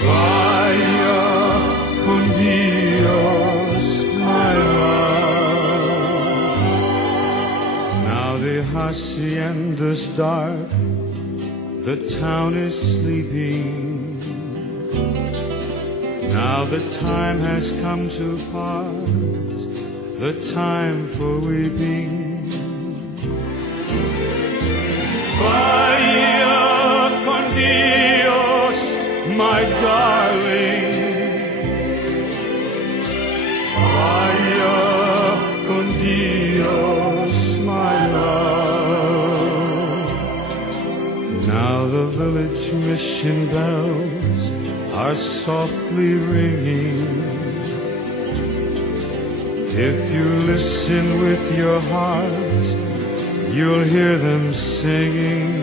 Vaya con Dios, my love. Now the hacienda's dark, the town is sleeping. Now the time has come to part, the time for weeping. Vaya con Dios, my darling. Vaya con Dios, my love. Now the village mission bells are softly ringing. If you listen with your heart, you'll hear them singing.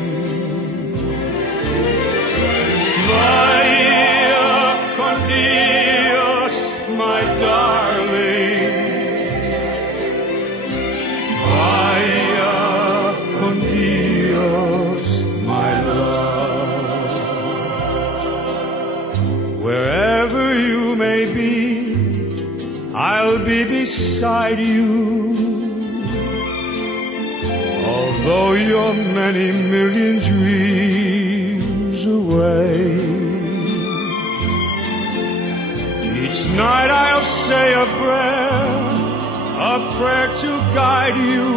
Vaya con Dios, my darling. Vaya con Dios, my love. Wherever you may be, I'll be beside you. Although you're many million dreams away, each night I'll say a prayer to guide you,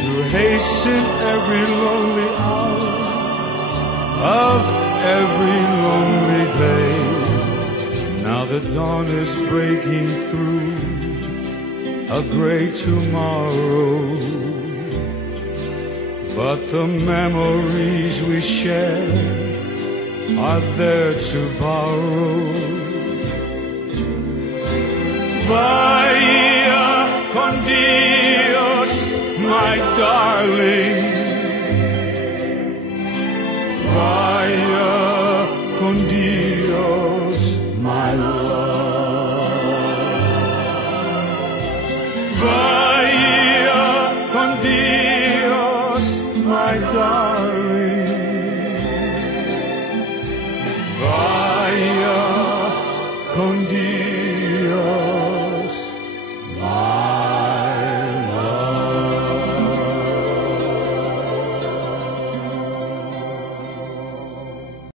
to hasten every lonely hour of every lonely day. Now the dawn is breaking through a gray tomorrow, but the memories we share are there to borrow. Vaya con Dios, my darling. Vaya con Dios, my love. Vaya con Dios, my darling. Vaya con Dios.